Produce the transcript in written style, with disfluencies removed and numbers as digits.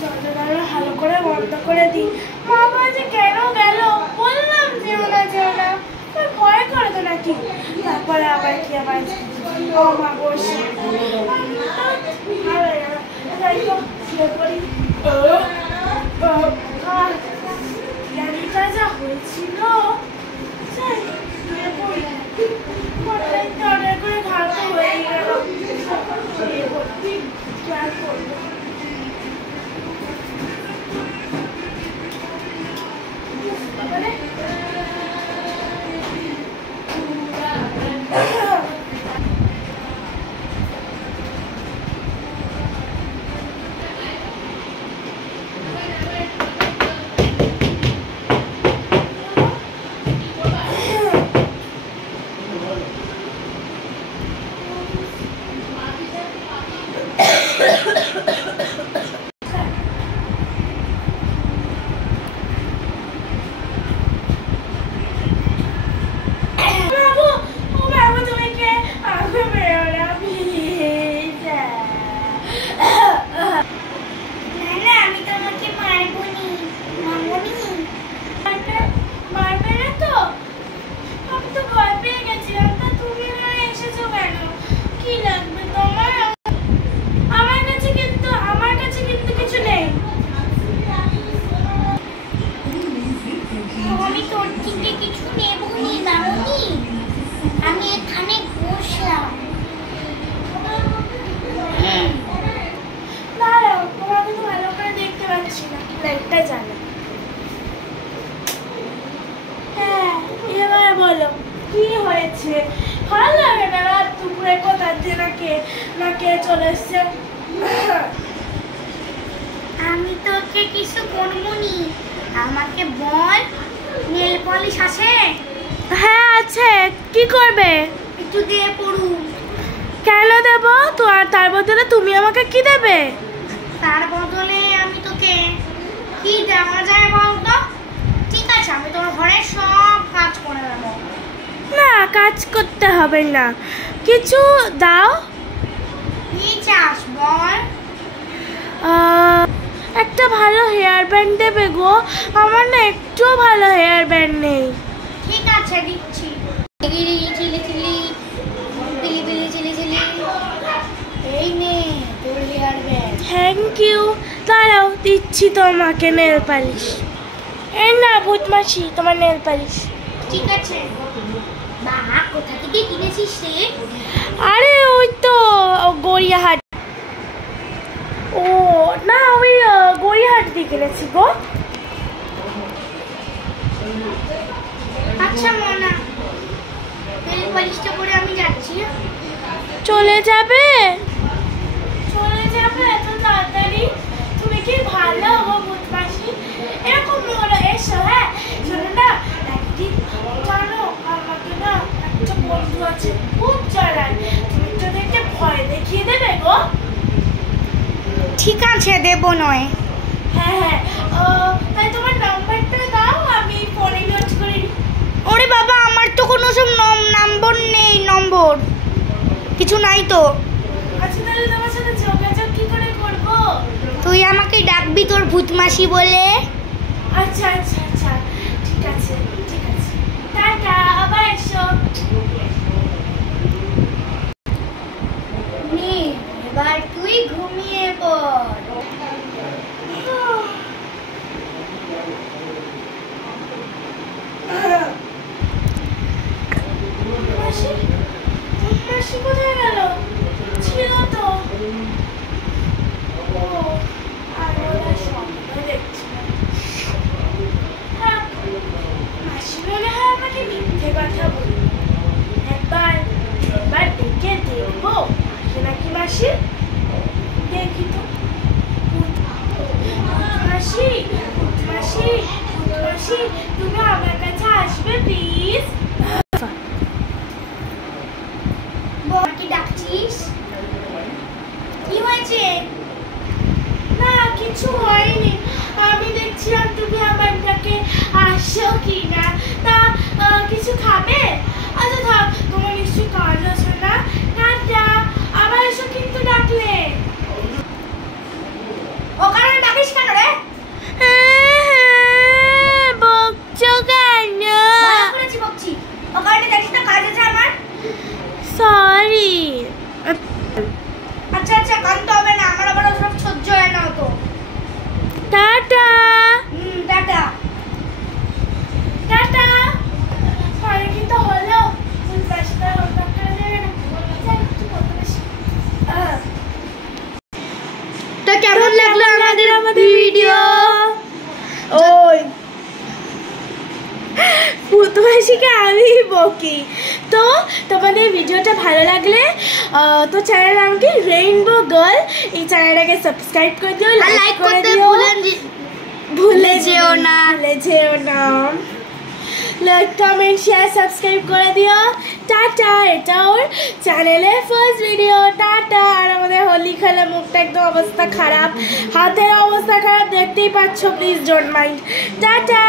দরজাটা ভালো করে বন্ধ করে দিই। মা যে কেন গেল, বললাম যেও না ভয় করে তো নাকি। তারপরে আবার কি আবার ও মা বসে যা হয়েছিল অর্ডার করে ঘাটতে হয়ে গেল। এবার বলো কি হয়েছে? ভালো লাগে না রাত দুপুরে কোথা দিয়ে না কে চলে এসছে। আমি তোকে কিছু করবনি, আমাকে বল নেল পলিশ আছে? হ্যাঁ আছে, কি করবে? একটু দিয়ে পড়ু। কেন দেব? তো আর তার বদলে তুমি আমাকে কি দেবে? তার বদলে আমি তোকে কি দেওয়া যায় বলতো? ঠিক আছে, আমি তোমার ঘরে সব কাজ করে দেবো। না, কাজ করতে হবে না, কিছু দাও। কি চাস বল? একটা ভালো হেয়ার ব্যান্ড দেবে গো, আমার না একটুও ভালো হেয়ার ব্যান্ড নেই। ঠিক আছে, দিচ্ছি। এই নে তোর হেয়ার ব্যান্ড। Thank you. দাঁড়াও, দিচ্ছি তোমাকে নেল পালিশ। এই না ভূতমাসি, তোমার নেল পালিশ। ঠিক আছে। বাবা, কোথা থেকে কিনেছিস রে? আরে ওই তো গড়িয়াহাট। ও না, ওই গড়িয়াহাট দিয়ে কিনেছি গো। আচ্ছা মনা, নেল পালিশটা পরে আমি যাচ্ছি। চলে যাবে? চলে যাবে এত তাড়াতাড়ি? তুমি কি ভালো গো ভূতমাসি, এরকম বলো। এসো। হ্যাঁ শোনো না, একদিন জানো আমাকে না একটা বন্ধু আছে, খুব জ্বালায়। তুমি তাদেরকে ভয় দেখিয়ে দেবে গো। ঠিক আছে, দেব নয়। হ্যাঁ তাই তোমার নাম্বারটা দাও, আমি ফোনে নোট করে নিই। ওরে বাবা, আমার তো কোনো সব নম্বর নেই, নম্বর কিছু নাই তো। আচ্ছা তাহলে তোমার সাথে যোগাযোগ কি করে করবো? তুই আমাকে ডাকবি তোর ভূতমাসি বলে। আচ্ছা ঠিক আছে টাটা, আবার এসো। নে, এবার তুই ঘুমিয়ে পড়। মাসি কোথায় গেল? ছিল তো। ও আর ওরা স্বপ্ন দেখছিল। মাসি মনে হয় আমাকে মিথ্যে কথা বলল। একবার ডেকে দেখবো আসে নাকি মাসি। দেখি তো। মাসি তুমি আমার কাছে আসবে প্লিজ? ডাকছিস? কি হয়েছে? না কিছু হয়নি, আমি দেখছিলাম তুমি আমার কাছে আসছো কি না। তা কিছু খাবে? আচ্ছা থাক, তোমার নিশ্চয়ই কাজ আছে না। টাটা, আবার এসো কিন্তু ডাকলে। ওখানে কেমন লাগলো আমাদের ভিডিও? ওই ভূতবাসীকে আমি বকি। তো তোমাদের ভিডিওটা ভালো লাগলে তো চ্যানেল আমাকে রেইনবো গার্ল, এই চ্যানেলটাকে সাবস্ক্রাইব করে দিও, লাইক করতে ভুলে যেও না। লাইক কমেন্ট শেয়ার সাবস্ক্রাইব করে দিও। টাটা। এটা ওর চ্যানেলের ফার্স্ট ভিডিও। টাটা। আর আমাদের হোলি খেলে মুখটা একদম অবস্থা খারাপ, হাতের অবস্থা খারাপ, দেখতেই পাচ্ছ, প্লিজ ডোন্ট মাইন্ড। টাটা।